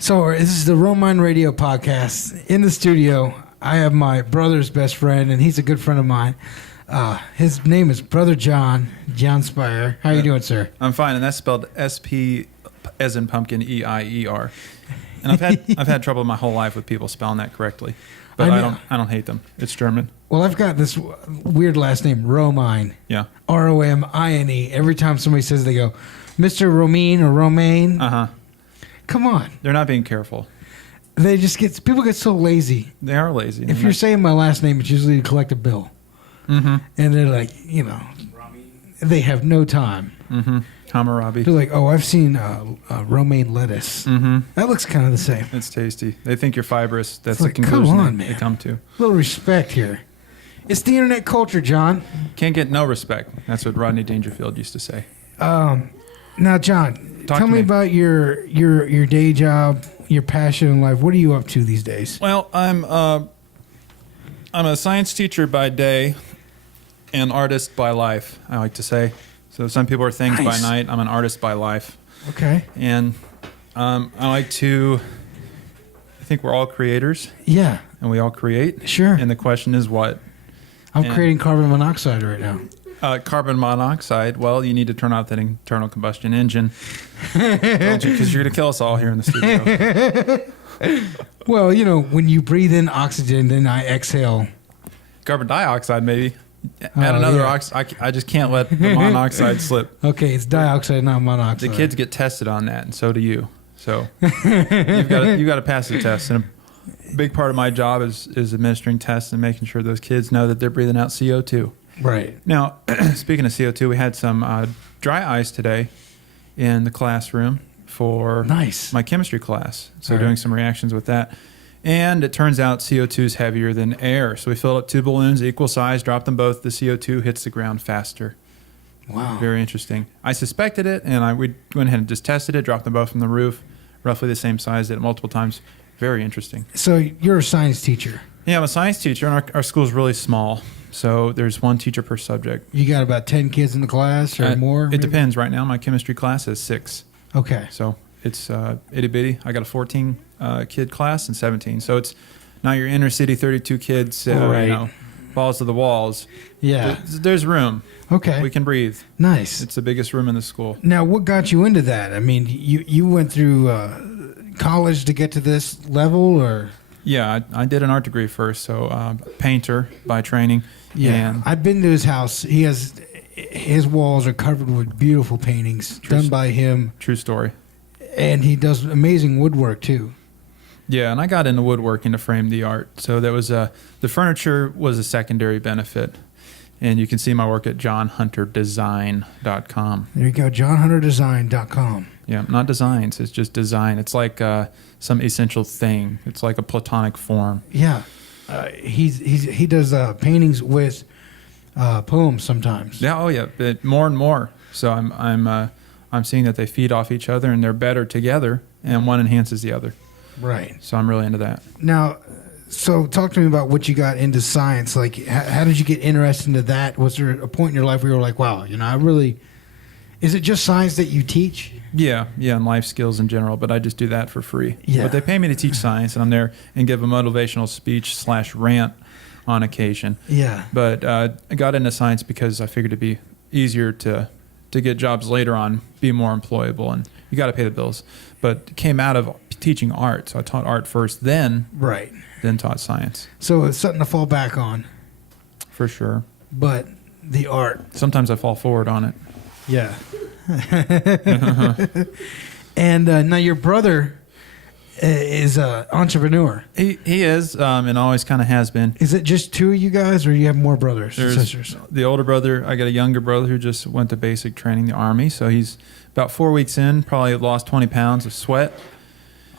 So this is the Romine Radio podcast. In the studio, I have my brother's best friend, and he's a good friend of mine. His name is Brother John Spier. How are you doing, sir? I'm fine, and that's spelled S-P as in pumpkin, E-I-E-R. And I've had trouble my whole life with people spelling that correctly, but I don't hate them. It's German. Well, I've got this weird last name, Romine. Yeah. R-O-M-I-N-E. Every time somebody says, they go, Mr. Romine or Romaine. Uh-huh. Come on. They're not being careful. People get so lazy. They are lazy. If you're saying my last name, it's usually to collect a bill. Mm-hmm. And they're like, they have no time. Mm-hmm. Hammurabi. They're like, I've seen romaine lettuce. Mm-hmm. That looks kind of the same. It's tasty. They think you're fibrous. That's like, the conclusion come on, they man. come to. A little respect here. It's the internet culture, John. Can't get no respect. That's what Rodney Dangerfield used to say. Now, John, tell me about your day job, your passion in life. What are you up to these days? Well, I'm a science teacher by day and artist by life, I like to say. So some people are things by night. I'm an artist by life. Okay. And I think we're all creators. Yeah. And we all create. Sure. And the question is what? I'm creating carbon monoxide right now. Carbon monoxide, well, you need to turn off that internal combustion engine. Don't you? Because you're going to kill us all here in the studio. Well, when you breathe in oxygen, then I exhale. Carbon dioxide, maybe. Add another oxide. I just can't let the monoxide slip. Okay, it's dioxide, not monoxide. The kids get tested on that, and so do you. So you've got to pass the test. And a big part of my job is administering tests and making sure those kids know that they're breathing out CO2. Right. Now, speaking of CO2, we had some dry ice today in the classroom for my chemistry class. So doing some reactions with that. And it turns out CO2 is heavier than air. So we filled up two balloons, equal size, dropped them both. The CO2 hits the ground faster. Wow. Very interesting. I suspected it, and we went ahead and just tested it, dropped them both from the roof, roughly the same size, did it multiple times. Very interesting. So you're a science teacher. Yeah, I'm a science teacher, and our school is really small. So there's one teacher per subject. You got about 10 kids in the class or more? It depends. Right now, my chemistry class has 6. Okay. So it's itty-bitty. I got a 14 kid class and 17. So it's not your inner city 32 kids, balls to the walls. Yeah. There's room. Okay. We can breathe. Nice. It's the biggest room in the school. Now, what got you into that? I mean, you went through college to get to this level, or? Yeah, I did an art degree first, so painter by training. Yeah, and I've been to his house. His walls are covered with beautiful paintings done by him. True story. And he does amazing woodwork too. Yeah, and I got into woodworking to frame the art. So that was the furniture was a secondary benefit. And you can see my work at johnhunterdesign.com. There you go, johnhunterdesign.com. Yeah, not designs. It's just design. It's like some essential thing. It's like a platonic form. Yeah, he does paintings with poems sometimes. Yeah, but more and more. So I'm seeing that they feed off each other and they're better together, and one enhances the other. Right. So I'm really into that. Now, so talk to me about what you got into science. Like, how did you get interested into that? Was there a point in your life where you were like, wow, is it just science that you teach? Yeah, and life skills in general, but I just do that for free. Yeah. But they pay me to teach science, and I'm there and give a motivational speech / rant on occasion. Yeah. But I got into science because I figured it'd be easier to get jobs later on, be more employable, and you got to pay the bills. But it came out of teaching art, so I taught art first, then taught science. So it's something to fall back on. For sure. But the art. Sometimes I fall forward on it. Yeah. And now your brother is an entrepreneur. He is, and always kind of has been. Is it just two of you guys, or you have more brothers and sisters? The older brother. I got a younger brother who just went to basic training, the Army. So he's about 4 weeks in, probably lost 20 pounds of sweat.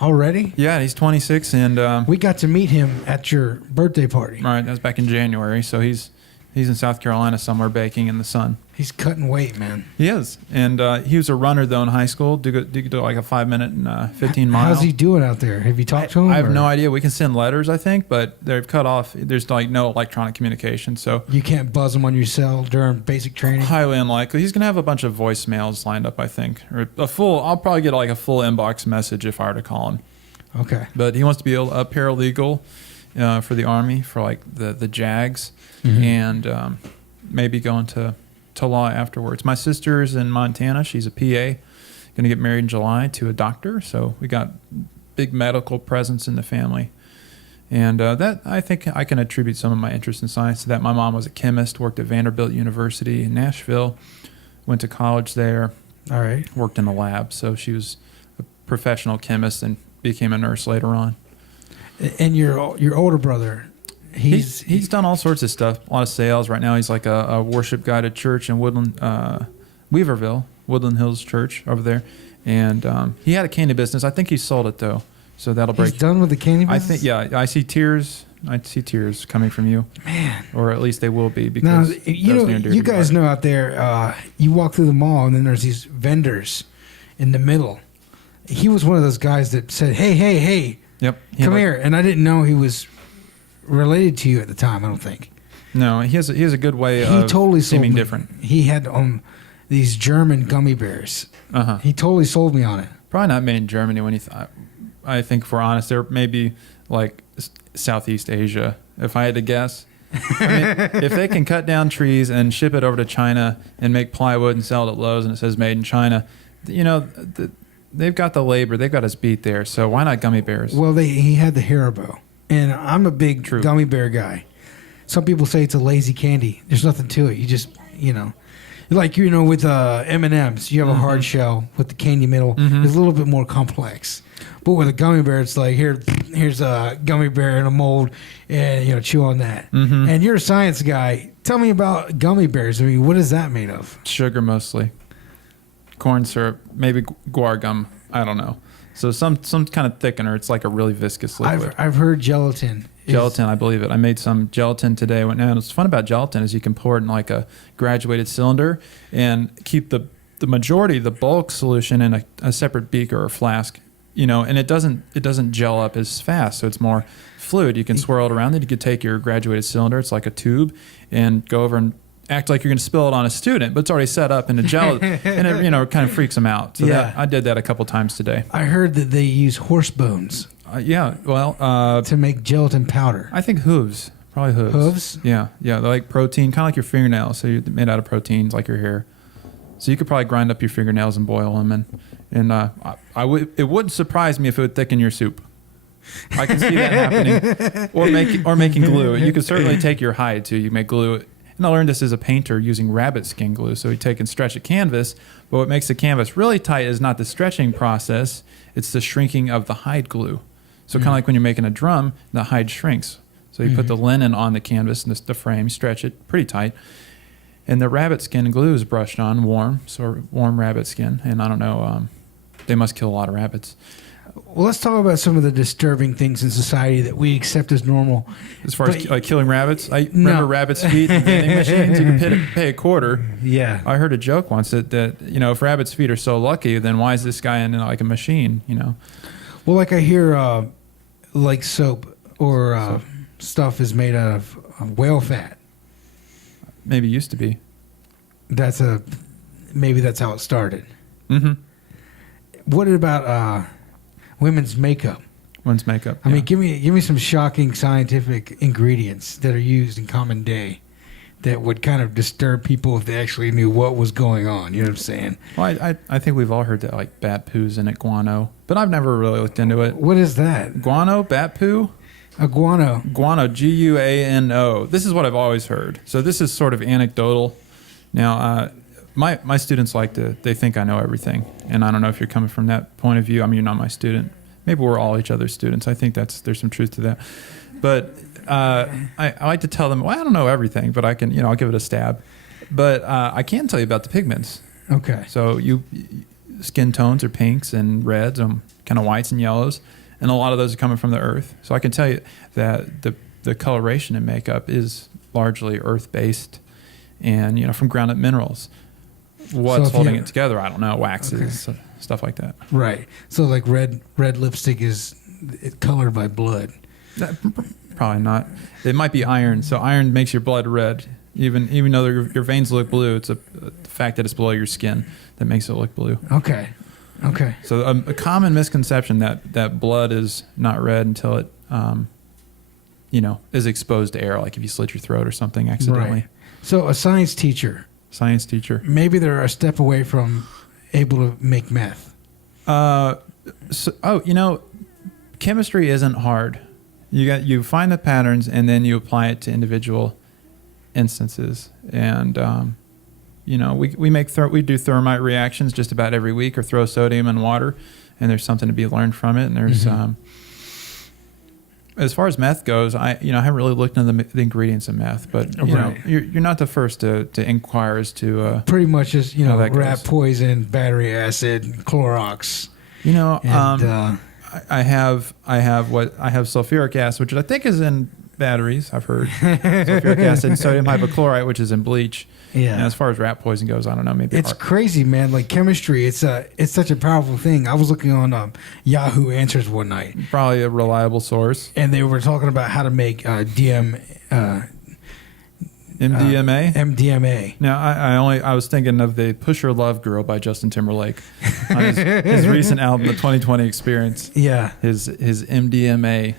Already? Yeah, he's 26, and we got to meet him at your birthday party. Right, that was back in January. So he's in South Carolina somewhere baking in the sun. He's cutting weight, man. He is, and he was a runner though in high school. Did like a 5-minute and 15 mile. How's he doing out there? Have you talked to him? I have no idea. We can send letters, I think, but they've cut off. There's like no electronic communication, so you can't buzz him on your cell during basic training. Highly unlikely. He's gonna have a bunch of voicemails lined up, I think, or a full. I'll probably get like a full inbox message if I were to call him. Okay. But he wants to be a paralegal for the Army, for like the JAGs, and maybe going to law afterwards. My sister's in Montana. She's a PA, going to get married in July to a doctor. So we got big medical presence in the family. And that, I think I can attribute some of my interest in science to that. My mom was a chemist, worked at Vanderbilt University in Nashville, went to college there. All right. Worked in the lab. So she was a professional chemist and became a nurse later on. And your older brother, he's done all sorts of stuff, a lot of sales. Right now he's like a worship guide at church in Woodland, Weaverville, Woodland Hills Church over there. And he had a candy business. I think he sold it, though. So that'll break. He's done with the candy business? I think, yeah. I see tears coming from you. Man. Or at least they will be. Because now, you guys know out there, you walk through the mall and then there's these vendors in the middle. He was one of those guys that said, hey, yep, come here. And I didn't know he was related to you at the time, I don't think. No, he has a good way of seeming different. He had these German gummy bears. He totally sold me on it. Probably not made in Germany when he thought. I think if we're honest, they're maybe like Southeast Asia, if I had to guess. I mean, if they can cut down trees and ship it over to China and make plywood and sell it at Lowe's and it says made in China, they've got the labor. They've got us beat there. So why not gummy bears? Well, he had the Haribo. And I'm a big gummy bear guy. Some people say it's a lazy candy. There's nothing to it. You just, like, with M&Ms, you have a hard shell with the candy middle. It's a little bit more complex. But with a gummy bear, it's like, here's a gummy bear in a mold, and, chew on that. And you're a science guy. Tell me about gummy bears. I mean, what is that made of? Sugar mostly. Corn syrup, maybe guar gum. I don't know. So some kind of thickener. It's like a really viscous liquid. I've heard gelatin. Gelatin, I believe it. I made some gelatin today. And what's fun about gelatin is you can pour it in like a graduated cylinder and keep the majority, the bulk solution in a separate beaker or flask. And it doesn't gel up as fast, so it's more fluid. You can swirl it around. Then you could take your graduated cylinder. It's like a tube, and go over and act like you're going to spill it on a student, but it's already set up in a gel, and it kind of freaks them out. So I did that a couple times today. I heard that they use horse bones. To make gelatin powder. I think hooves, probably hooves. Hooves? Yeah, they're like protein, kind of like your fingernails. So you're made out of proteins, like your hair. So you could probably grind up your fingernails and boil them, and it wouldn't surprise me if it would thicken your soup. I can see that happening, or making glue. You could certainly take your hide too. You make glue. And I learned this as a painter using rabbit skin glue. So you take and stretch a canvas, but what makes the canvas really tight is not the stretching process, it's the shrinking of the hide glue. So kind of like when you're making a drum, the hide shrinks. So you put the linen on the canvas and the frame, stretch it pretty tight. And the rabbit skin glue is brushed on warm rabbit skin. And I don't know, they must kill a lot of rabbits. Well, let's talk about some of the disturbing things in society that we accept as normal. As far as like killing rabbits? I remember rabbits' feet and vending machines. You could pay a quarter. Yeah. I heard a joke once that if rabbits' feet are so lucky, then why is this guy in like a machine, Well, like I hear like soap or stuff is made out of whale fat. Maybe it used to be. Maybe that's how it started. Mm-hmm. What about women's makeup? Women's makeup. I mean, give me some shocking scientific ingredients that are used in common day that would kind of disturb people if they actually knew what was going on. You know what I'm saying? Well, I think we've all heard that, like bat poo's in it, guano, but I've never really looked into it. What is that? Guano, bat poo? A guano. Guano, Guano. This is what I've always heard. So this is sort of anecdotal. Now, my students they think I know everything. And I don't know if you're coming from that point of view. I mean, you're not my student. Maybe we're all each other's students. I think there's some truth to that. But I like to tell them, well, I don't know everything, but I can, I'll give it a stab. But I can tell you about the pigments. Okay. So skin tones are pinks and reds, kind of whites and yellows. And a lot of those are coming from the earth. So I can tell you that the coloration in makeup is largely earth-based and, from ground-up minerals. What's holding it together, I don't know. Waxes, stuff like that. Right. So like red lipstick is colored by blood. Probably not. It might be iron. So iron makes your blood red. Even though your veins look blue, it's the fact that it's below your skin that makes it look blue. Okay. Okay. So a common misconception that blood is not red until it, is exposed to air, like if you slit your throat or something accidentally. Right. So a science teacher, maybe they're a step away from able to make meth. Chemistry isn't hard. You find the patterns and then you apply it to individual instances. And we do thermite reactions just about every week, or throw sodium in water, and there's something to be learned from it. And there's as far as meth goes, I haven't really looked into the ingredients of meth, but you're not the first to inquire as to pretty much just rat poison, battery acid, Clorox. I have sulfuric acid, which I think is in batteries. I've heard sulfuric acid, and sodium hypochlorite, which is in bleach. Yeah. And as far as rat poison goes, I don't know. Maybe it's crazy, man. Like chemistry, it's such a powerful thing. I was looking on Yahoo Answers one night. Probably a reliable source. And they were talking about how to make MDMA. MDMA. Now, I was thinking of the "Push Your Love Girl" by Justin Timberlake on his recent album, "The 2020 Experience." Yeah, his MDMA.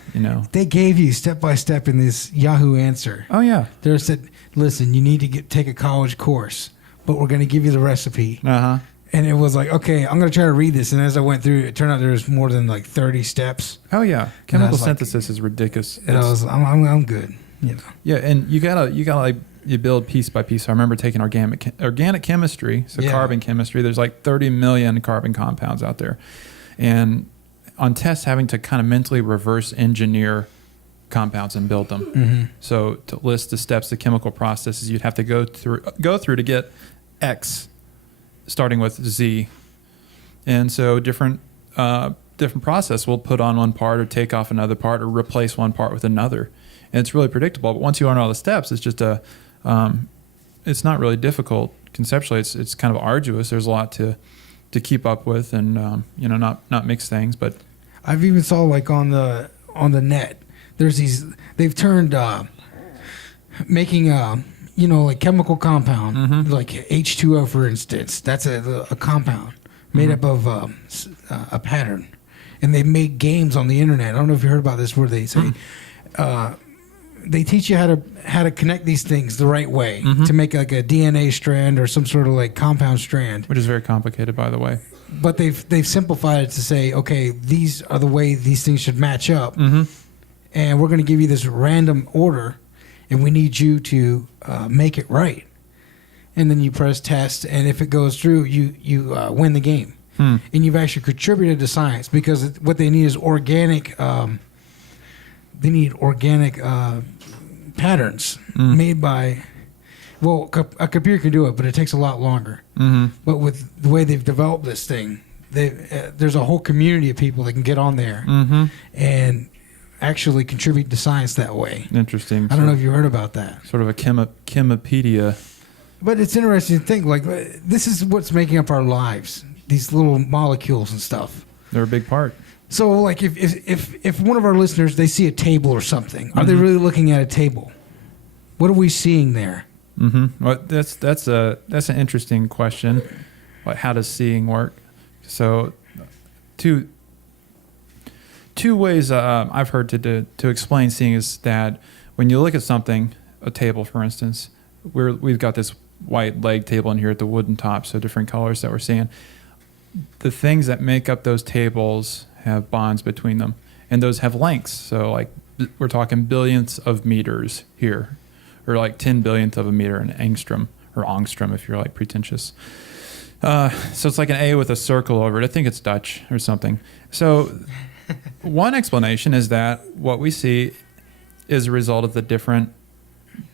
They gave you step by step in this Yahoo answer. Oh yeah, they said, "Listen, you need to take a college course, but we're going to give you the recipe." And it was like, okay, I'm going to try to read this. And as I went through, it turned out there was more than like 30 steps. Oh yeah, chemical synthesis is ridiculous. And I'm good. Yeah, and you gotta like. You build piece by piece. I remember taking organic chemistry, carbon chemistry. There's like 30 million carbon compounds out there. And on tests, having to kind of mentally reverse engineer compounds and build them. Mm-hmm. So to list the steps, the chemical processes you'd have to go through to get X, starting with Z. And so different process will put on one part or take off another part or replace one part with another. And it's really predictable. But once you learn all the steps, it's just it's not really difficult conceptually. It's kind of arduous. There's a lot to keep up with, and not mix things. But I've even saw like on the net. There's they've turned making like chemical compound like H2O, for instance. That's a compound made up of a pattern, and they make games on the internet. I don't know if you heard about this, where they say. They teach you how to connect these things the right way to make like a DNA strand or some sort of like compound strand, which is very complicated, by the way. But they've simplified it to say, okay, these are the way these things should match up, and we're going to give you this random order, and we need you to make it right. And then you press test, and if it goes through, you win the game, and you've actually contributed to science, because what they need is organic. They need organic patterns made by, a computer can do it, but it takes a lot longer. But with the way they've developed this thing, there's a whole community of people that can get on there and actually contribute to science that way. Interesting. I don't know if you heard about that. Sort of a chemopedia. But it's interesting to think, like, this is what's making up our lives, these little molecules and stuff. They're a big part. So, like, if one of our listeners, they see a table or something, are they really looking at a table? What are we seeing there? Well, that's an interesting question. Like, how does seeing work? So, two ways I've heard to explain seeing is that when you look at something, a table, for instance, we've got this white leg table in here at the wooden top, so different colors that we're seeing. The things that make up those tables have bonds between them, and those have lengths. So like we're talking billionths of meters here, or like 10 billionth of a meter, an angstrom or angstrom if you're like pretentious. So it's like an A with a circle over it. I think it's Dutch or something. So one explanation is that what we see is a result of the different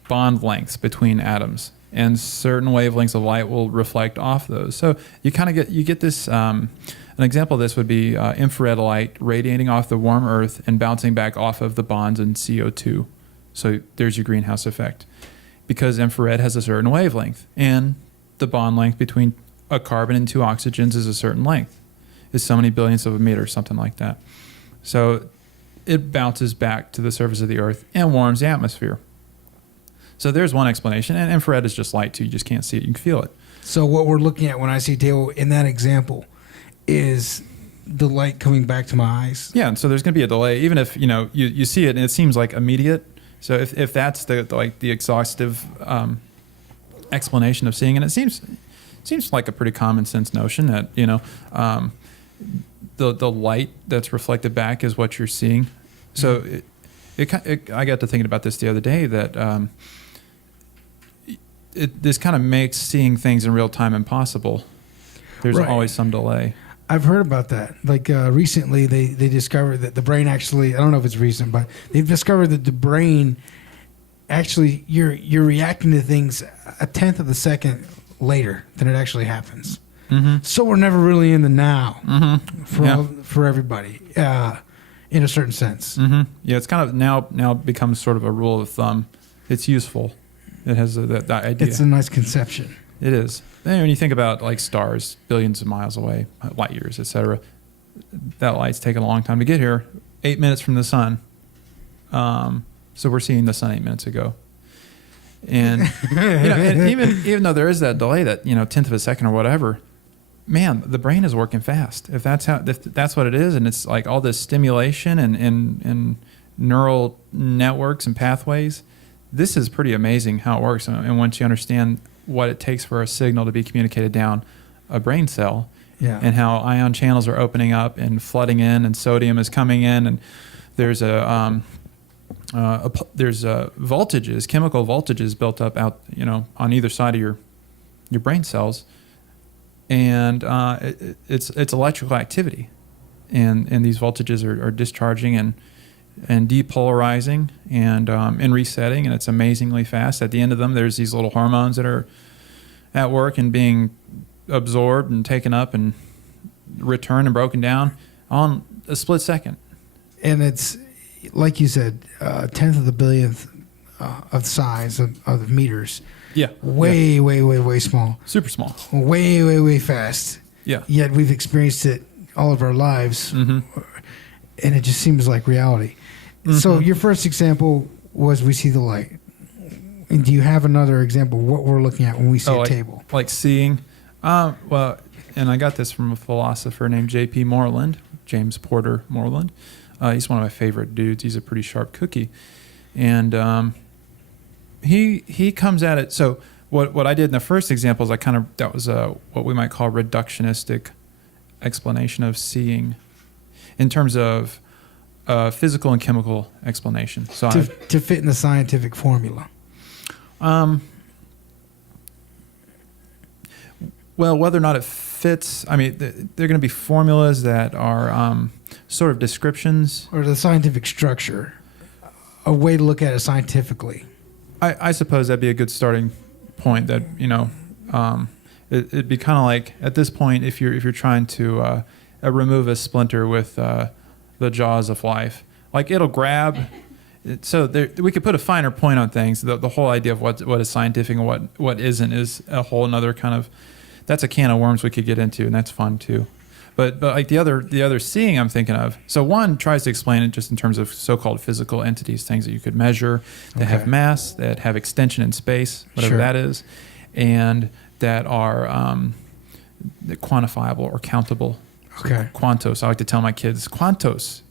bond lengths between atoms, and certain wavelengths of light will reflect off those. So you kind of get this. An example of this would be infrared light radiating off the warm Earth and bouncing back off of the bonds in CO2. So there's your greenhouse effect, because infrared has a certain wavelength, and the bond length between a carbon and two oxygens is a certain length. It's so many billionths of a meter, something like that. So it bounces back to the surface of the Earth and warms the atmosphere. So there's one explanation, and infrared is just light too. You just can't see it; you can feel it. So what we're looking at when I see table in that example is the light coming back to my eyes. Yeah, and so there's going to be a delay, even if you see it and it seems like immediate. So if that's the exhaustive explanation of seeing, and it seems like a pretty common sense notion that the light that's reflected back is what you're seeing. So I got to thinking about this the other day that this kind of makes seeing things in real time impossible. There's always some delay. I've heard about that. Like recently, they discovered that the brain actually, I don't know if it's recent, but they've discovered that the brain actually, you're reacting to things a tenth of a second later than it actually happens. Mm-hmm. So we're never really in the now for everybody in a certain sense. Mm-hmm. Yeah, it's kind of now becomes sort of a rule of thumb. It's useful. It has that idea. It's a nice conception. It is. Then when you think about like stars, billions of miles away, light years, etc., that light's taken a long time to get here. 8 minutes from the sun. So we're seeing the sun 8 minutes ago. And, and even though there is that delay, that tenth of a second or whatever, man, the brain is working fast. If that's what it is, and it's like all this stimulation and neural networks and pathways, this is pretty amazing how it works. And once you understand what it takes for a signal to be communicated down a brain cell, and how ion channels are opening up and flooding in, and sodium is coming in, and there's voltages, chemical voltages built up out, on either side of your brain cells, and it's electrical activity, and these voltages are discharging and depolarizing and resetting, and it's amazingly fast. At the end of them, there's these little hormones that are at work and being absorbed and taken up and returned and broken down on a split second. And it's, like you said, tenth of the billionth of size of meters. Yeah. Way small. Super small. Way fast. Yeah. Yet we've experienced it all of our lives, and it just seems like reality. Mm-hmm. So your first example was we see the light. And do you have another example of what we're looking at when we see a table? Like seeing? Well, and I got this from a philosopher named J.P. Moreland, James Porter Moreland. He's one of my favorite dudes. He's a pretty sharp cookie. And he comes at it. So what I did in the first example is that was what we might call reductionistic explanation of seeing in terms of physical and chemical explanation. So to fit in the scientific formula. Well, whether or not it fits, I mean, there are going to be formulas that are sort of descriptions. Or the scientific structure, a way to look at it scientifically. I suppose that'd be a good starting point. That it'd be kind of like at this point, if you're trying to remove a splinter with the jaws of life, like it'll grab. So we could put a finer point on things. The whole idea of what is scientific and what isn't is a whole another kind of, that's a can of worms we could get into, and that's fun too. But like the other seeing I'm thinking of. So one tries to explain it just in terms of so-called physical entities, things that you could measure, that have mass, that have extension in space, whatever that is, and that are quantifiable or countable. Okay. So quantos. I like to tell my kids quantos.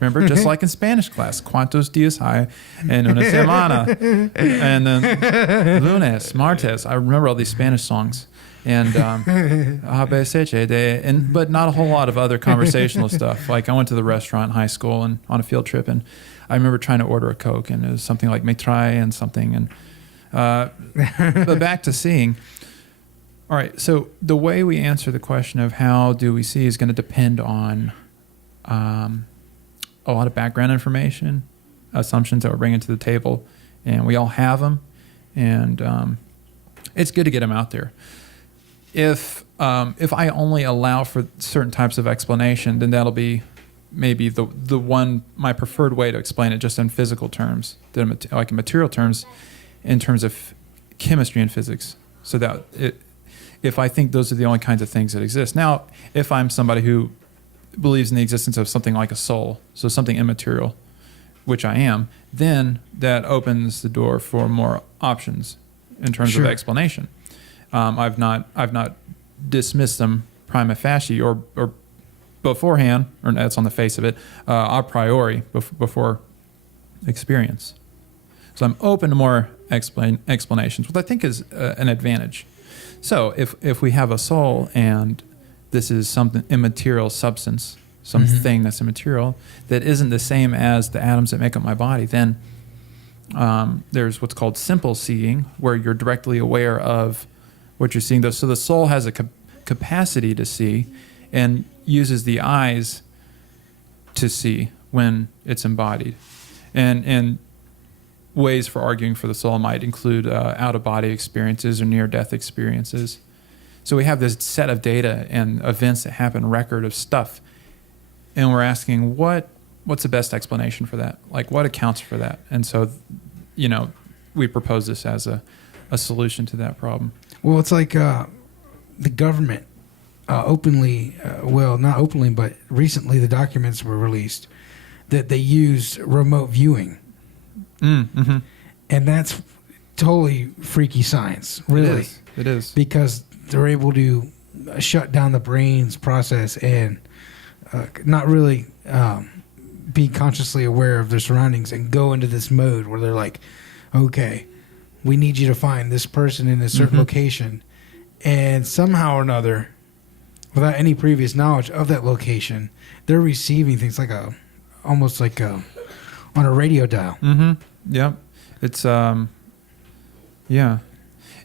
Remember, just like in Spanish class, ¿cuántos días hay en una semana? And then lunes, martes. I remember all these Spanish songs. And but not a whole lot of other conversational stuff. Like I went to the restaurant in high school and on a field trip, and I remember trying to order a Coke, and it was something like me try and something. And but back to seeing. All right, so the way we answer the question of how do we see is going to depend on a lot of background information, assumptions that we're bringing to the table, and we all have them, and it's good to get them out there. If I only allow for certain types of explanation, then that'll be maybe the one, my preferred way to explain it, just in physical terms, like in material terms, in terms of chemistry and physics. So that if I think those are the only kinds of things that exist. Now, if I'm somebody who believes in the existence of something like a soul, so something immaterial, which I am, then that opens the door for more options in terms of explanation. I've not dismissed them prima facie or beforehand, or that's on the face of it, a priori before experience. So I'm open to more explanations, which I think is an advantage. So if we have a soul and this is something immaterial substance, something that's immaterial that isn't the same as the atoms that make up my body, then there's what's called simple seeing, where you're directly aware of what you're seeing. So the soul has a capacity to see and uses the eyes to see when it's embodied. And ways for arguing for the soul might include out-of-body experiences or near-death experiences. So we have this set of data and events that happen, record of stuff, and we're asking what's the best explanation for that? Like, what accounts for that? And so, we propose this as a solution to that problem. Well, it's like the government openly, not openly, but recently the documents were released that they used remote viewing. Mm-hmm. And that's totally freaky science, really. It is. Because they're able to shut down the brain's process and not really be consciously aware of their surroundings and go into this mode where they're like, okay, we need you to find this person in a certain location. And somehow or another, without any previous knowledge of that location, they're receiving things like almost like on a radio dial. Mm-hmm. Yeah. It's, yeah.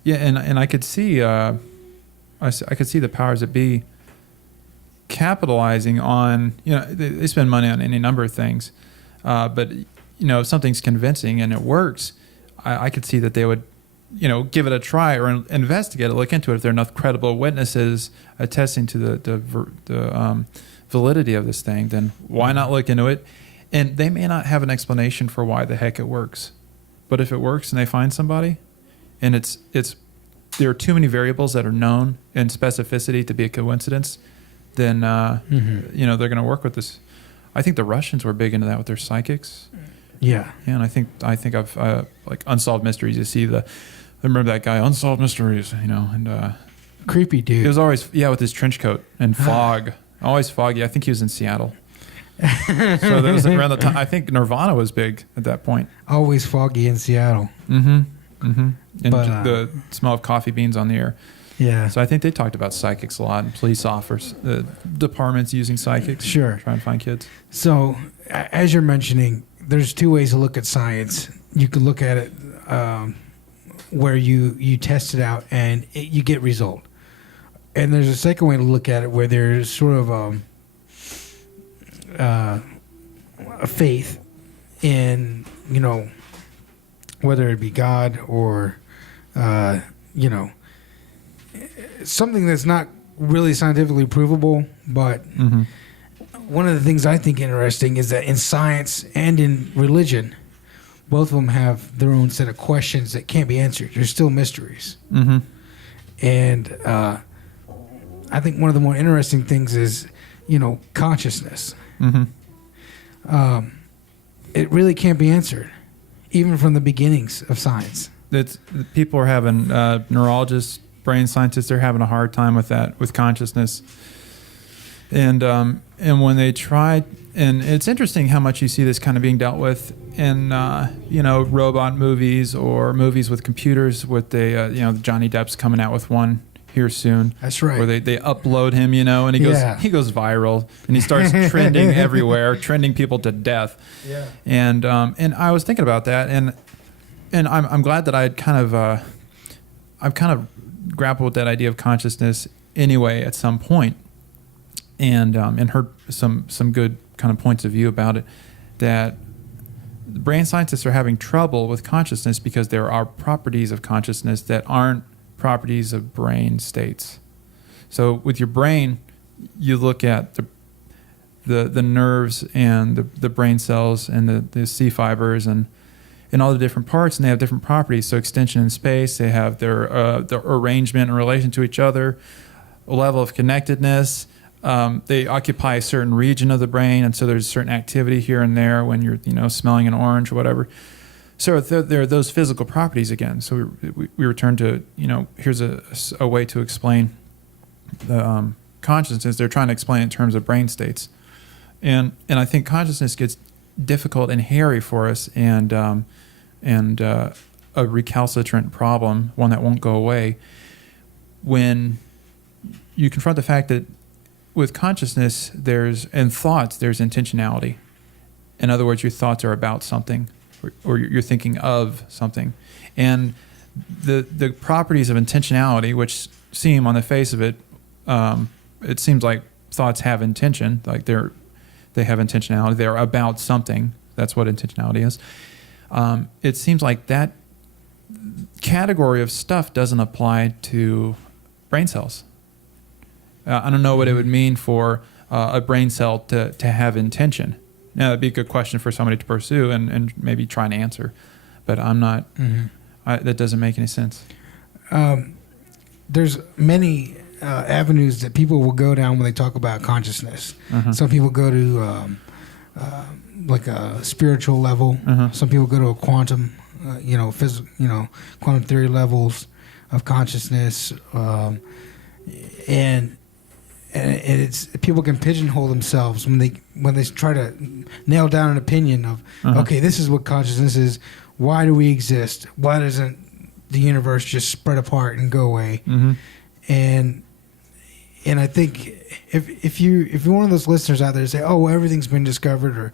And I could see, I could see the powers that be capitalizing on, they spend money on any number of things. But, if something's convincing and it works, I could see that they would, give it a try or investigate it, look into it. If there are enough credible witnesses attesting to the validity of this thing, then why not look into it? And they may not have an explanation for why the heck it works. But if it works and they find somebody, and there are too many variables that are known in specificity to be a coincidence, then they're going to work with this. I think the Russians were big into that with their psychics. Yeah. And I think I've like Unsolved Mysteries. You see I remember that guy, Unsolved Mysteries, and creepy dude. He was always with his trench coat and fog, always foggy. I think he was in Seattle. So that was around the time. I think Nirvana was big at that point. Always foggy in Seattle. Mm-hmm. Mm-hmm. And But, the smell of coffee beans on the air. Yeah. So I think they talked about psychics a lot, and police officers, departments using psychics. Sure. Try and find kids. So as you're mentioning, there's two ways to look at science. You could look at it where you test it out and you get result. And there's a second way to look at it where there's sort of a faith in, whether it be God or, something that's not really scientifically provable. But one of the things I think interesting is that in science and in religion, both of them have their own set of questions that can't be answered. There's still mysteries. Mm-hmm. And I think one of the more interesting things is, consciousness. Mm-hmm. It really can't be answered, even from the beginnings of science. People are having neurologists, brain scientists. They're having a hard time with that, with consciousness. And when they try, and it's interesting how much you see this kind of being dealt with in robot movies or movies with computers. With Johnny Depp's coming out with one here soon. That's right. Where they upload him, and he goes viral and he starts trending everywhere, trending people to death. Yeah. And I was thinking about that, and I'm glad that I've kind of grappled with that idea of consciousness anyway at some point, and heard some good kind of points of view about it, that brain scientists are having trouble with consciousness because there are properties of consciousness that aren't properties of brain states. So with your brain, you look at the nerves and the brain cells and the C fibers and all the different parts, and they have different properties. So extension in space, they have their arrangement in relation to each other, a level of connectedness. They occupy a certain region of the brain, and so there's certain activity here and there when you're smelling an orange or whatever. So there are those physical properties again. So we return to here's a way to explain the consciousness, they're trying to explain it in terms of brain states. And I think consciousness gets difficult and hairy for us, and a recalcitrant problem, one that won't go away, when you confront the fact that with consciousness and thoughts, there's intentionality. In other words, your thoughts are about something, or you're thinking of something. And the properties of intentionality, which seem on the face of it, it seems like thoughts have intention, like they have intentionality. They're about something. That's what intentionality is. It seems like that category of stuff doesn't apply to brain cells. I don't know what it would mean for a brain cell to have intention. Now, that'd be a good question for somebody to pursue and maybe try and answer. But I'm not... that doesn't make any sense. There's many avenues that people will go down when they talk about consciousness. Some people go to like a spiritual level. Some people go to a quantum, quantum theory levels of consciousness, and it's people can pigeonhole themselves when they try to nail down an opinion of okay, this is what consciousness is. Why do we exist? Why doesn't the universe just spread apart and go away? And I think if you're one of those listeners out there that say, oh, well, everything's been discovered, or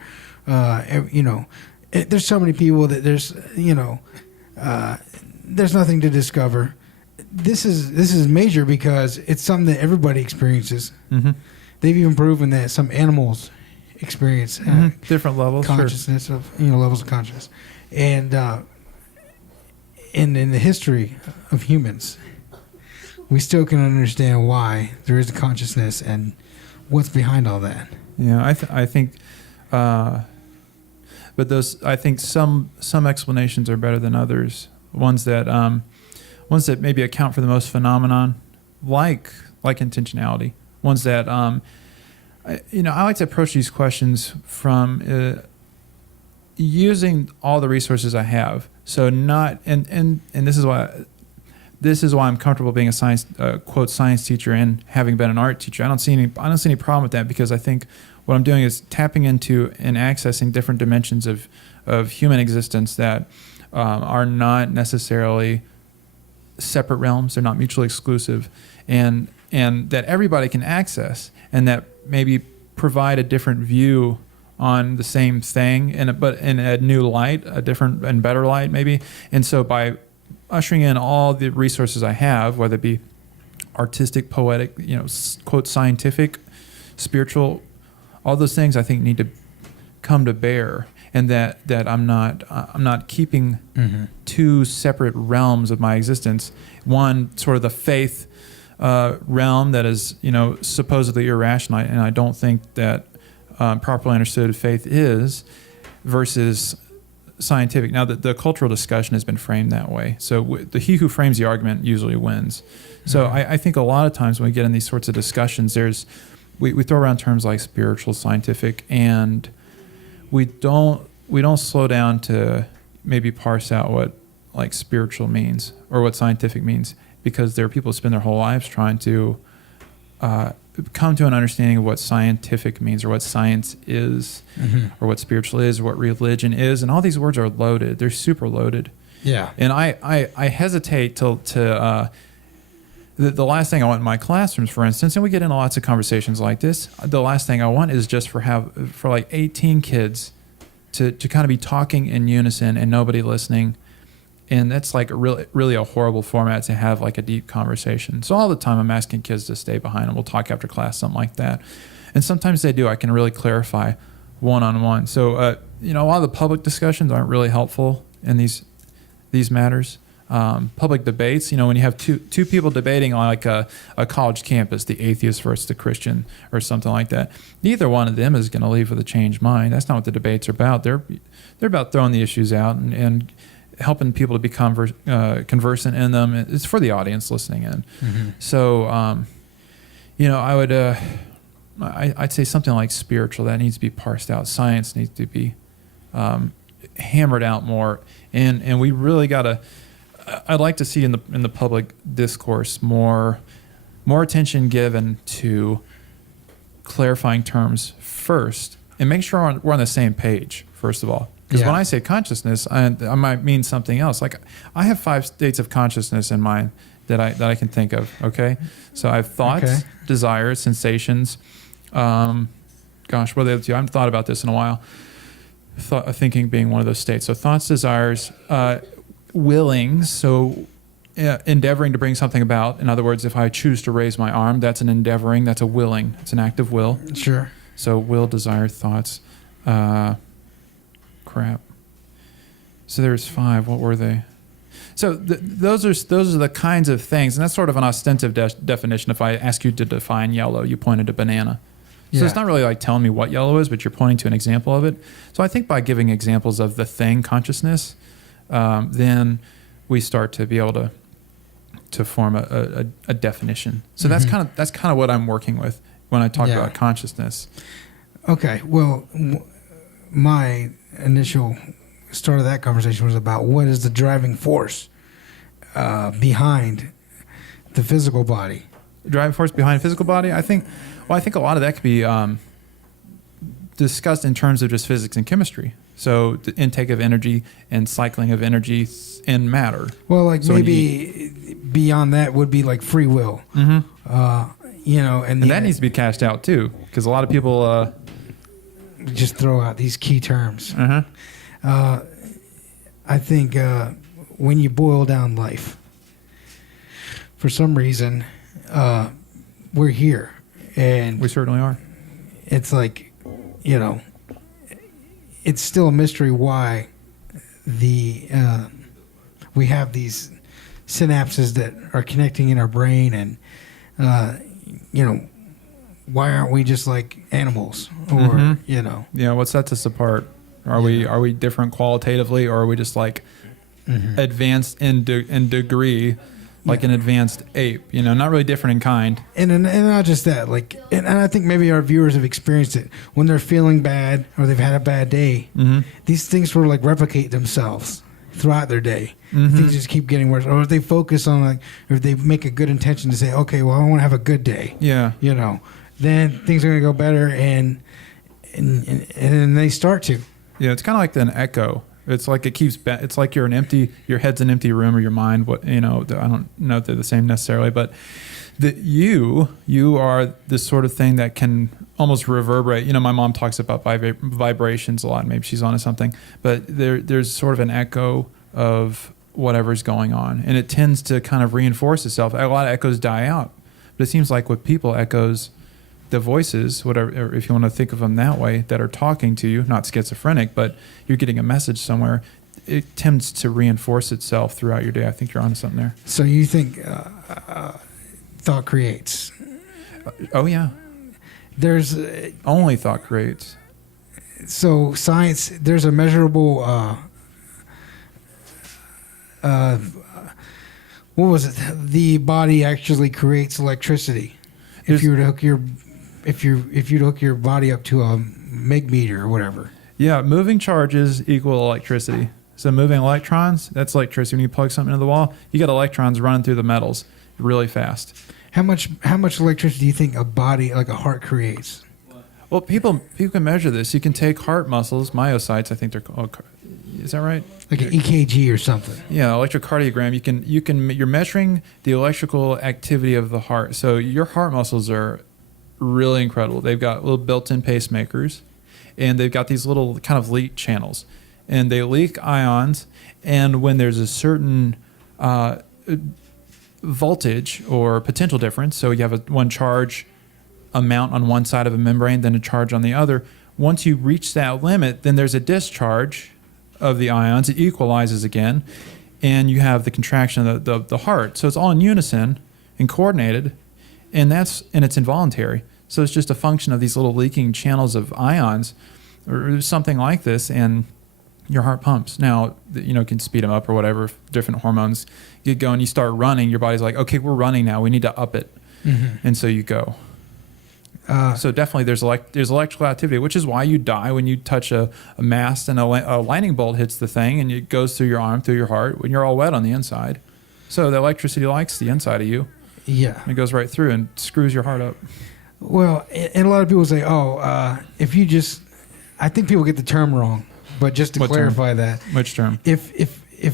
there's so many people that there's nothing to discover. This is major because it's something that everybody experiences. They've even proven that some animals experience different levels consciousness of levels of consciousness, and in the history of humans, we still can understand why there is a consciousness and what's behind all that. Yeah, I think, but I think some explanations are better than others. Ones that maybe account for the most phenomenon, like intentionality. Ones that I like to approach these questions from using all the resources I have. So not and this is why I'm comfortable being a science quote science teacher and having been an art teacher. I don't see any problem with that, because I think what I'm doing is tapping into and accessing different dimensions of human existence that are not necessarily separate realms. They're not mutually exclusive, and that everybody can access, and that maybe provide a different view on the same thing, but in a new light, a different and better light maybe. And so by ushering in all the resources I have, whether it be artistic, poetic, quote scientific, spiritual, all those things I think need to come to bear, and that I'm not keeping two separate realms of my existence. One, sort of the faith realm that is supposedly irrational, and I don't think that properly understood faith is, versus scientific. Now, the cultural discussion has been framed that way. So he who frames the argument usually wins. So I think a lot of times when we get in these sorts of discussions, we throw around terms like spiritual, scientific, and we don't slow down to maybe parse out what like spiritual means or what scientific means, because there are people who spend their whole lives trying to come to an understanding of what scientific means, or what science is, or what spiritual is, or what religion is, and all these words are loaded. They're super loaded. Yeah. And I hesitate to the last thing I want in my classrooms, for instance, and we get into lots of conversations like this, the last thing I want is just for like 18 kids to kind of be talking in unison and nobody listening. And that's like really a horrible format to have like a deep conversation. So all the time I'm asking kids to stay behind and we'll talk after class, something like that. And sometimes they do. I can really clarify one-on-one. So, a lot of the public discussions aren't really helpful in these matters. Public debates, when you have two people debating on like a college campus, the atheist versus the Christian or something like that, neither one of them is going to leave with a changed mind. That's not what the debates are about. They're about throwing the issues out and helping people to be conversant in them. It's for the audience listening in. So, I would, I'd say something like spiritual, that needs to be parsed out. Science needs to be hammered out more, and we really got to. I'd like to see in the public discourse more more attention given to clarifying terms first, and make sure we're on the same page, first of all. Because when I say consciousness, I might mean something else. Like, I have 5 states of consciousness in mind that I can think of, okay? So I have thoughts, desires, sensations. Gosh, what are the other 2? I haven't thought about this in a while. Thinking being one of those states. So thoughts, desires, willings, so endeavoring to bring something about. In other words, if I choose to raise my arm, that's an endeavoring, that's a willing. It's an act of will. Sure. So will, desire, thoughts. Crap. So there's 5. What were they? So those are the kinds of things, and that's sort of an ostensive definition. If I ask you to define yellow, you pointed to banana. So it's not really like telling me what yellow is, but you're pointing to an example of it. So I think by giving examples of the thing, consciousness, then we start to be able to form a definition. So that's kind of what I'm working with when I talk about consciousness. Okay. Well, my initial start of that conversation was about what is the driving force behind the physical body. The driving force behind physical body? I think a lot of that could be discussed in terms of just physics and chemistry. So the intake of energy and cycling of energy in matter. Well, like, so maybe beyond that would be like free will. Mm-hmm. And that needs to be cashed out too, because a lot of people just throw out these key terms. Uh-huh. I think when you boil down life, for some reason, we're here. And we certainly are. It's like, it's still a mystery why we have these synapses that are connecting in our brain, and why aren't we just like animals? Or yeah, what sets us apart? Are we different qualitatively, or are we just like advanced in degree? Like an advanced ape, not really different in kind. And not just that, like, and I think maybe our viewers have experienced it when they're feeling bad or they've had a bad day. Mm-hmm. These things sort of like replicate themselves throughout their day. Mm-hmm. Things just keep getting worse. Or if they focus on or if they make a good intention to say, okay, well, I want to have a good day. Yeah. Then things are going to go better, and they start to. Yeah, it's kind of like an echo. It's like it keeps. It's like your head's an empty room, or your mind. I don't know if they're the same necessarily, but that you are this sort of thing that can almost reverberate. My mom talks about vibrations a lot. Maybe she's onto something, but there's sort of an echo of whatever's going on, and it tends to kind of reinforce itself. A lot of echoes die out, but it seems like with people, echoes, the voices, whatever, if you want to think of them that way, that are talking to you, not schizophrenic, but you're getting a message somewhere, it tends to reinforce itself throughout your day. I think you're onto something there. So you think thought creates? Oh, yeah. There's... only thought creates. So science, there's a measurable... what was it? The body actually creates electricity. If you were to hook your body up to a meg meter or whatever. Yeah, moving charges equal electricity. So moving electrons, that's electricity. When you plug something into the wall, you got electrons running through the metals really fast. How much electricity do you think a body, like a heart, creates? Well, people can measure this. You can take heart muscles, myocytes, I think they're called. Is that right? Like an EKG or something. Yeah, electrocardiogram. You're measuring the electrical activity of the heart. So your heart muscles are really incredible. They've got little built-in pacemakers, and they've got these little kind of leak channels, and they leak ions. And when there's a certain voltage or potential difference, so you have one charge amount on one side of a membrane, then a charge on the other. Once you reach that limit, then there's a discharge of the ions. It equalizes again, and you have the contraction of the heart. So it's all in unison and coordinated, and it's involuntary. So it's just a function of these little leaking channels of ions or something like this, and your heart pumps. Now, it can speed them up or whatever, different hormones get going. You start running, your body's like, okay, we're running now. We need to up it. Mm-hmm. And so you go. So definitely there's electrical activity, which is why you die when you touch a mast and a lightning bolt hits the thing and it goes through your arm, through your heart, when you're all wet on the inside. So the electricity likes the inside of you. Yeah. It goes right through and screws your heart up. Well, and a lot of people say, if you just, I think people get the term wrong, but just to clarify that. Which term? If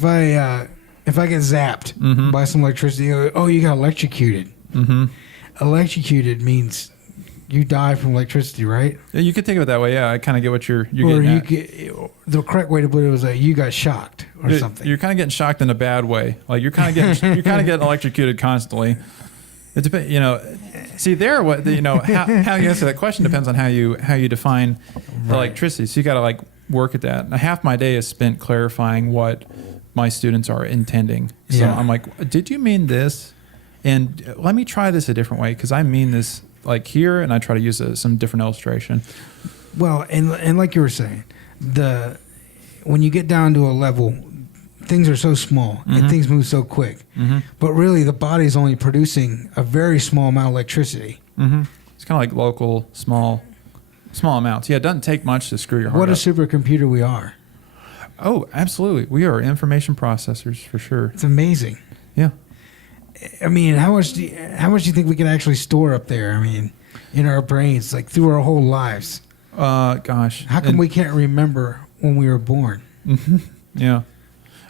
I get zapped by some electricity, you got electrocuted. Mm-hmm. Electrocuted means you die from electricity, right? Yeah, you could think of it that way. Yeah, I kind of get what you're getting at. The correct way to put it was you got shocked or something. You're kind of getting shocked in a bad way. Like you're kind of getting electrocuted constantly. It depends, See, how you answer that question depends on how you define electricity. So you got to work at that. Now, half my day is spent clarifying what my students are intending. So I'm like, did you mean this? And let me try this a different way because I mean this here, and I try to use some different illustration. Well, and like you were saying, when you get down to a level, things are so small and things move so quick. Mm-hmm. But really, the body is only producing a very small amount of electricity. Mm-hmm. It's kind of like local, small amounts. Yeah, it doesn't take much to screw your heart up. What a supercomputer we are. Oh, absolutely. We are information processors for sure. It's amazing. Yeah. I mean, how much do you think we can actually store up there? I mean, in our brains, through our whole lives. Gosh. How come we can't remember when we were born? Mm-hmm. Yeah.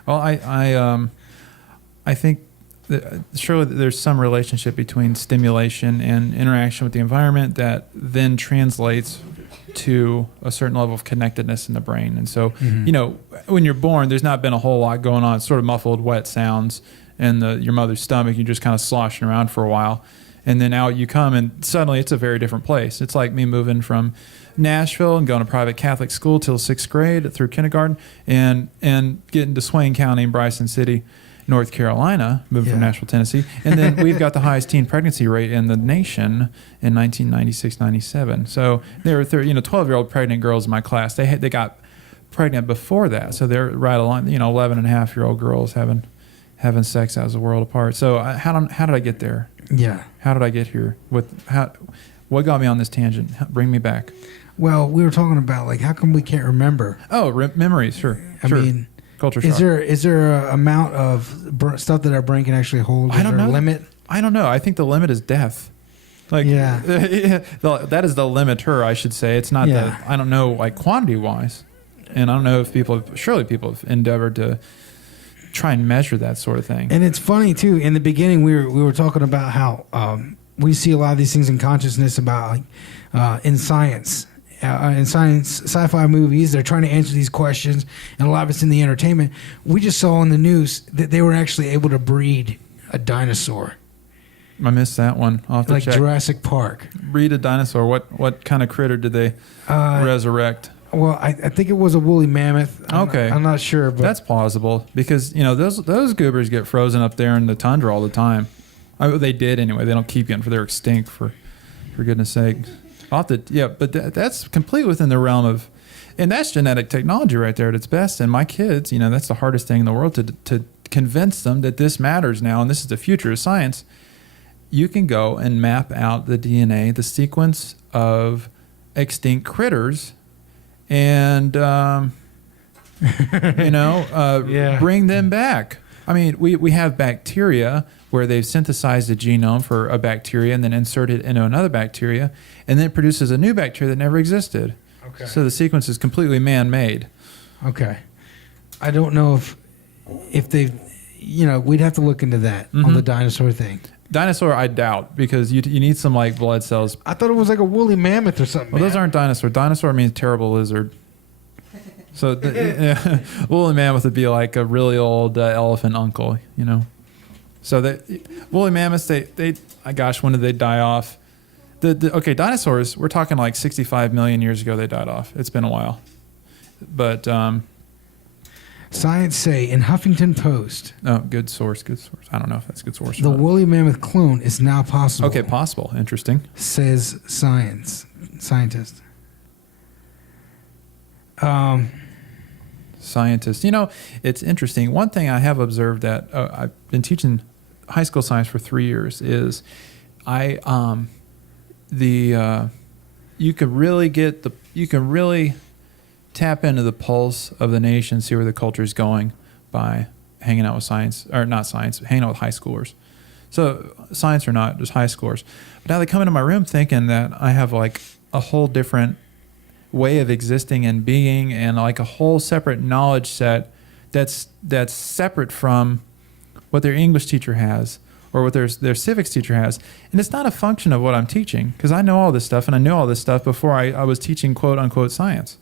Well, I think that surely there's some relationship between stimulation and interaction with the environment that then translates to a certain level of connectedness in the brain. And so, when you're born, there's not been a whole lot going on. It's sort of muffled, wet sounds in your mother's stomach. You're just kind of sloshing around for a while. And then out you come, and suddenly it's a very different place. It's like me moving from Nashville and going to private Catholic school till 6th grade through kindergarten and getting to Swain County in Bryson City, North Carolina, moving from Nashville, Tennessee. And then we've got the highest teen pregnancy rate in the nation in 1996-97. So there were 12-year-old pregnant girls in my class. They got pregnant before that. So they're right along, 11-and-a-half-year-old girls having sex as a world apart. So how did I get there? Yeah. How did I get here? What got me on this tangent? Bring me back. Well, we were talking about how come we can't remember? Oh, memories, sure. I mean, culture shock. Is there an amount of stuff that our brain can actually hold? I don't know. A limit? I don't know. I think the limit is death. That is the limiter, I should say. It's not I don't know, quantity wise, and I don't know if people have endeavored to try and measure that sort of thing. And it's funny too. In the beginning, we were talking about how we see a lot of these things in consciousness about in science. In science, sci-fi movies, they're trying to answer these questions, and a lot of it's in the entertainment. We just saw in the news that they were actually able to breed a dinosaur. I missed that one. I'll have to check. Jurassic Park. Breed a dinosaur. What kind of critter did they resurrect? Well, I think it was a woolly mammoth. I'm not sure, but that's plausible because those goobers get frozen up there in the tundra all the time. They did anyway. They don't keep getting they're extinct for goodness sake. But that's completely within the realm of, and that's genetic technology right there at its best. And my kids, that's the hardest thing in the world to convince them that this matters now and this is the future of science. You can go and map out the DNA, the sequence of extinct critters, and bring them back. I mean, we have bacteria where they've synthesized a genome for a bacteria and then inserted it into another bacteria, and then it produces a new bacteria that never existed. Okay. So the sequence is completely man-made. Okay. I don't know if they've, we'd have to look into that on the dinosaur thing. Dinosaur, I doubt, because you need some blood cells. I thought it was like a woolly mammoth or something. Well, those aren't dinosaur. Dinosaur means terrible lizard. So woolly mammoth would be like a really old elephant uncle, So woolly mammoths, when did they die off? Dinosaurs, we're talking 65 million years ago they died off. It's been a while. But Science say in Huffington Post. Oh, good source. I don't know if that's a good source. The woolly mammoth clone is now possible. Okay, possible. Interesting. Says scientist. Scientist. It's interesting. One thing I have observed that I've been teaching high school science for 3 years is you can really tap into the pulse of the nation, see where the culture is going by hanging out with hanging out with high schoolers. So science or not, just high scores. But now they come into my room thinking that I have like a whole different way of existing and being, and like a whole separate knowledge set that's separate from what their English teacher has or what their civics teacher has. And it's not a function of what I'm teaching, because I know all this stuff, and I knew all this stuff before I was teaching quote unquote science.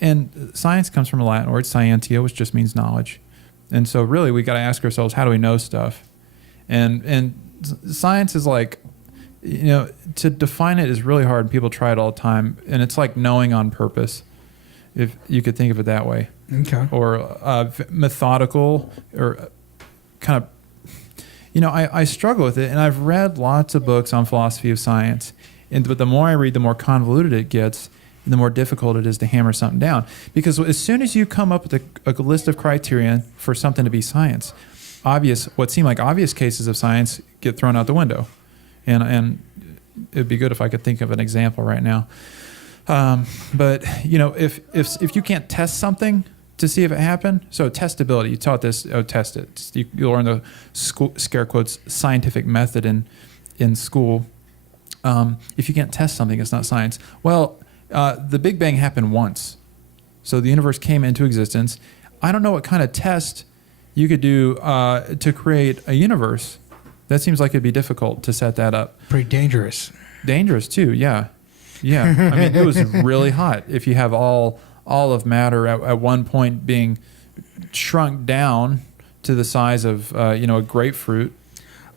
And science comes from a Latin word, scientia, which just means knowledge. And so really we got to ask ourselves, how do we know stuff? And science is like, to define it is really hard. People try it all the time. And it's like knowing on purpose, if you could think of it that way. Okay. Or methodical, or kind of, I struggle with it. And I've read lots of books on philosophy of science. But the more I read, the more convoluted it gets, and the more difficult it is to hammer something down. Because as soon as you come up with a list of criteria for something to be science, what seem like obvious cases of science get thrown out the window. And it'd be good if I could think of an example right now. But if you can't test something to see if it happened, so testability, you taught this, test it. You learn the scare quotes scientific method in school. If you can't test something, it's not science. Well, the Big Bang happened once. So the universe came into existence. I don't know what kind of test you could do to create a universe. That seems like it'd be difficult to set that up. Pretty dangerous. Dangerous too, yeah. Yeah. I mean, it was really hot. If you have all of matter at one point being shrunk down to the size of a grapefruit.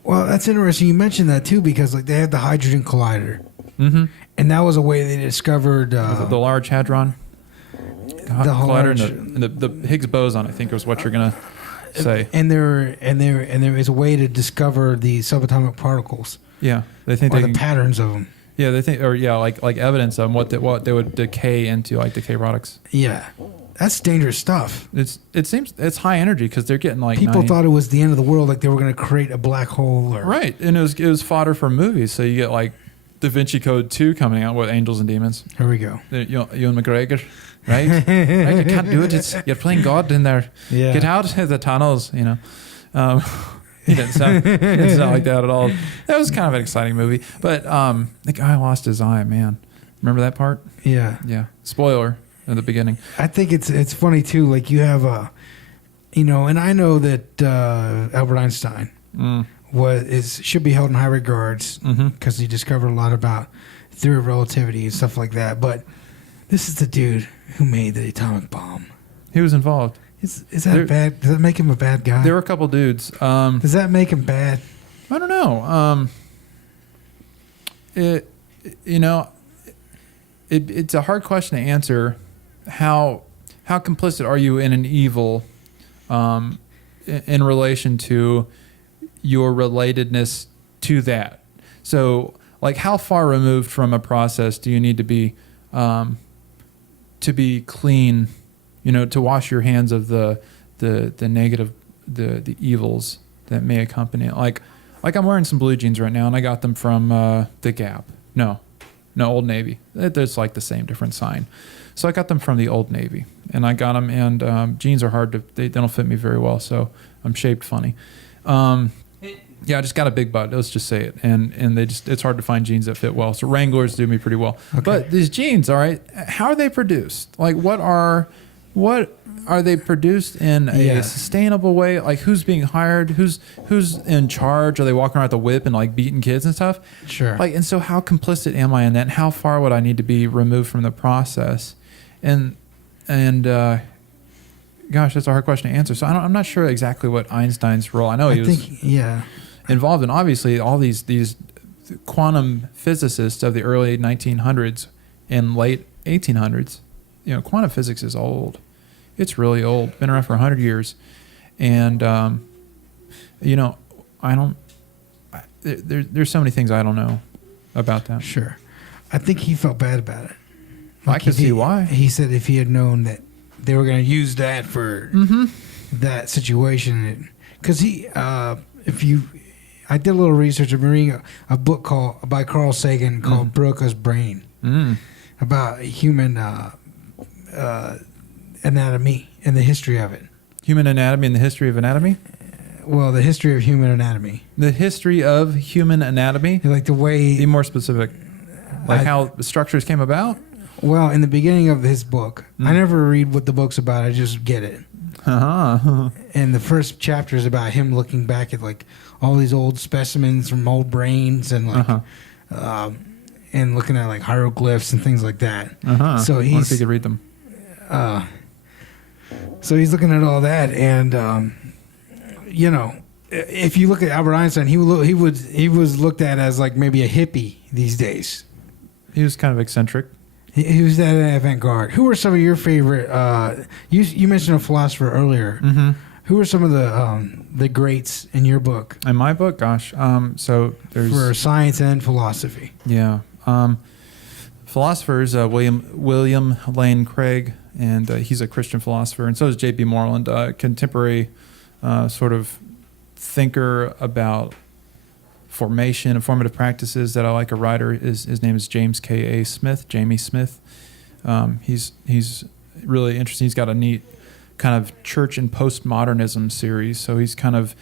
Well, that's interesting. You mentioned that too, because like they had the Hydrogen Collider. Mm-hmm. And that was a way they discovered the Large Hadron Collider and the Higgs boson, I think, was what you're gonna say. And there is a way to discover the subatomic particles. Yeah, they think the patterns of them. Yeah, they think, like evidence of what they would decay into, like decay products. Yeah, that's dangerous stuff. It seems it's high energy because they're getting like people thought it was the end of the world, like they were going to create a black hole. Right, and it was fodder for movies. So you get like Da Vinci Code 2 coming out with Angels and Demons. Here we go. Ewan McGregor, right? Right? You can't do it. You're playing God in there. Yeah. Get out of the tunnels. He didn't sound like that at all. That was kind of an exciting movie. But the guy lost his eye, man. Remember that part? Yeah. Yeah. Spoiler at the beginning. I think it's funny too. Like you have and I know that Albert Einstein should be held in high regards because he discovered a lot about theory of relativity and stuff like that. But this is the dude who made the atomic bomb. He was involved. Is that bad? Does that make him a bad guy? There were a couple dudes. Does that make him bad? I don't know. It's a hard question to answer. How complicit are you in an evil in relation to your relatedness to that? So, like, how far removed from a process do you need to be clean? To wash your hands of the negative, the evils that may accompany it. Like I'm wearing some blue jeans right now, and I got them from the Gap. No, Old Navy. There's like the same different sign. So I got them from the Old Navy, and I got them. And jeans are hard they don't fit me very well, so I'm shaped funny. Yeah, I just got a big butt. Let's just say it, and it's hard to find jeans that fit well. So Wranglers do me pretty well. Okay. But these jeans, all right, how are they produced? Like, what are they produced in a sustainable way? Like, who's being hired? Who's in charge? Are they walking around with a whip and like beating kids and stuff? Sure. Like, and so how complicit am I in that? And how far would I need to be removed from the process? And gosh, that's a hard question to answer. So I'm not sure exactly what Einstein's role. I know he was involved in obviously all these quantum physicists of the early 1900s and late 1800s. Quantum physics is old. It's really old. Been around for 100 years. And, there's so many things I don't know about that. Sure. I think he felt bad about it. I can see why. He said if he had known that they were going to use that for that situation. Because I did a little research. I'm reading a book by Carl Sagan called Broca's Brain about human anatomy and the history of it. Human anatomy and the history of anatomy? Well, the history of human anatomy. The history of human anatomy? Like the way... Be more specific. Like how the structures came about? Well, in the beginning of his book, I never read what the book's about. I just get it. Uh-huh. And the first chapter is about him looking back at like all these old specimens from old brains and like, and looking at like hieroglyphs and things like that. So I wonder if you could read them. So he's looking at all that, and you know, if you look at Albert Einstein, he was looked at as like maybe a hippie these days. He was kind of eccentric. He was that avant-garde. Who were some of your favorite? You mentioned a philosopher earlier. Mm-hmm. Who were some of the greats in your book? In my book, gosh, so there's for science and philosophy. Yeah, philosophers. William Lane Craig, and he's a Christian philosopher, and so is J.P. Moreland, a contemporary sort of thinker about formation and formative practices that I like. A writer, his name is James K.A. Smith, Jamie Smith. He's really interesting. He's got a neat kind of church and postmodernism series. So he's kind of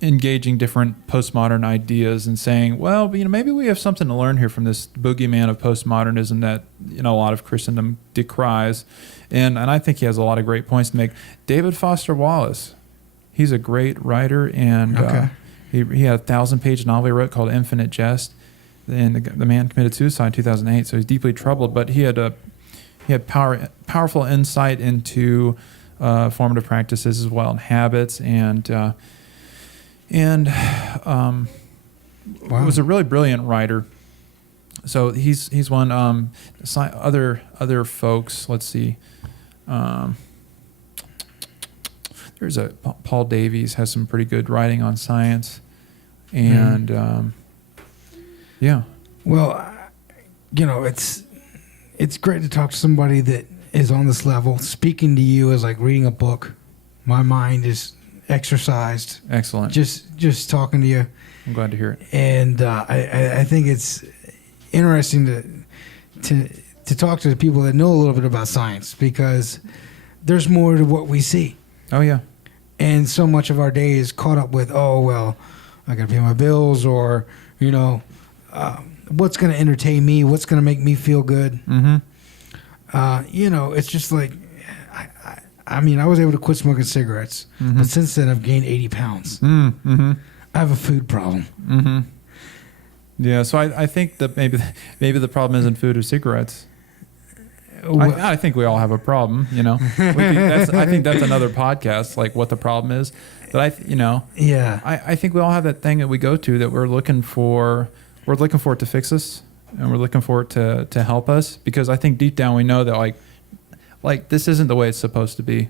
engaging different postmodern ideas and saying, well, maybe we have something to learn here from this boogeyman of postmodernism that a lot of Christendom decries. And I think he has a lot of great points to make. David Foster Wallace, he's a great writer, and he had a 1,000-page novel he wrote called Infinite Jest, and the man committed suicide in 2008, so he's deeply troubled. But he had powerful insight into formative practices as well, and habits, and was a really brilliant writer. So he's one. Other folks. Let's see. There's Paul Davies has some pretty good writing on science, and yeah. Well, it's great to talk to somebody that is on this level. Speaking to you is like reading a book. My mind is exercised. Excellent. Just talking to you. I'm glad to hear it. And I think it's interesting to talk to the people that know a little bit about science, because there's more to what we see. Oh yeah. And so much of our day is caught up with, oh well, I got to pay my bills, or what's going to entertain me, what's going to make me feel good. Mm-hmm. It's just like, I was able to quit smoking cigarettes, but since then I've gained 80 pounds. Mm-hmm. I have a food problem. Mm-hmm. Yeah, so I think that maybe the problem isn't food or cigarettes. I think we all have a problem, I think that's another podcast, like what the problem is. But I think we all have that thing that we go to that we're looking for it to fix us, and we're looking for it to help us, because I think deep down we know that like this isn't the way it's supposed to be.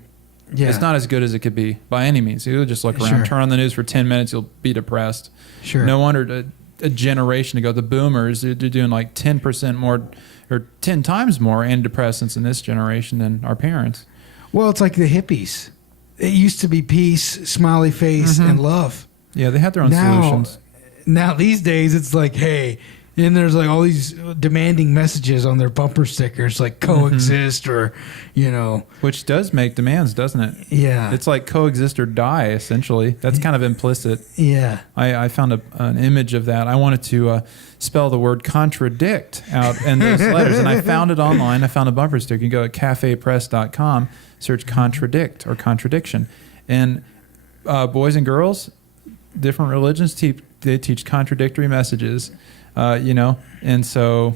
Yeah. It's not as good as it could be by any means. You'll just look around, turn on the news for 10 minutes, you'll be depressed. Sure. No wonder a generation ago, the boomers, they're doing like 10% more or 10 times more antidepressants in this generation than our parents. Well, it's like the hippies. It used to be peace, smiley face, and love. Yeah, they had their own solutions. Now these days it's like, hey, and there's like all these demanding messages on their bumper stickers, like coexist or, Which does make demands, doesn't it? Yeah. It's like coexist or die, essentially. That's kind of implicit. Yeah. I found an image of that. I wanted to spell the word contradict out in those letters, and I found it online. I found a bumper sticker. You go to cafepress.com, search contradict or contradiction. And boys and girls, different religions, they teach contradictory messages. And so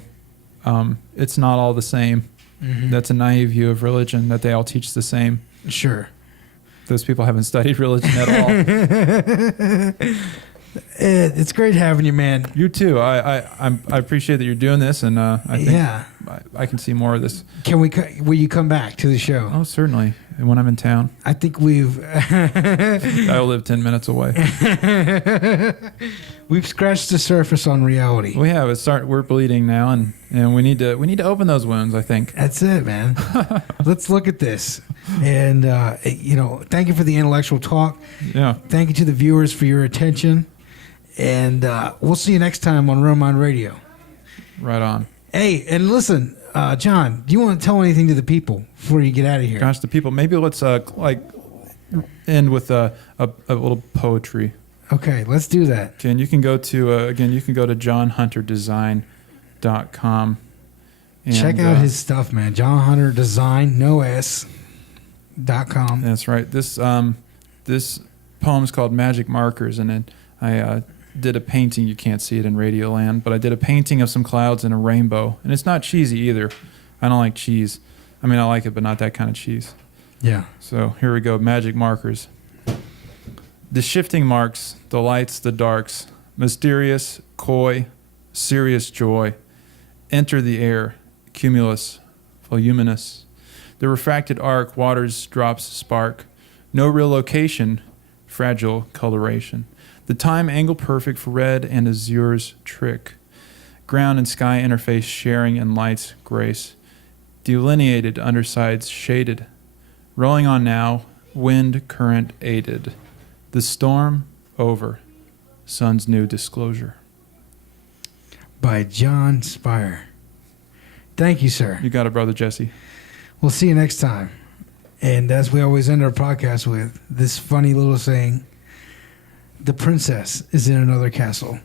it's not all the same. Mm-hmm. That's a naive view of religion, that they all teach the same. Sure. Those people haven't studied religion at all. It's great having you, man. You too. I appreciate that you're doing this, and I think I can see more of this. Will you come back to the show? Oh, certainly. When I'm in town. I think we've... I live 10 minutes away. We've scratched the surface on reality. We have. We're bleeding now, and we need to open those wounds, I think. That's it, man. Let's look at this. And, thank you for the intellectual talk. Yeah. Thank you to the viewers for your attention. And we'll see you next time on Romine Radio. Right on. Hey, and listen, John, do you want to tell anything to the people before you get out of here? Gosh, the people, maybe let's end with a little poetry. Okay, let's do that. Okay, and you can go to johnhunterdesign.com. Check out his stuff, man. John Hunter Design, no S.com. That's right. This poem is called Magic Markers, and then I did a painting. You can't see it in Radioland, but I did a painting of some clouds and a rainbow. And it's not cheesy either. I don't like cheese. I mean, I like it, but not that kind of cheese. Yeah. So here we go. Magic Markers. The shifting marks, the lights, the darks, mysterious, coy, serious joy, enter the air, cumulus, voluminous. The refracted arc, waters, drops, spark. No real location, fragile coloration. The time angle perfect for red and azure's trick. Ground and sky interface sharing in light's grace. Delineated undersides shaded. Rolling on now, wind current aided. The storm over. Sun's new disclosure. By John Spier. Thank you, sir. You got it, brother Jesse. We'll see you next time. And as we always end our podcast with, this funny little saying, the princess is in another castle.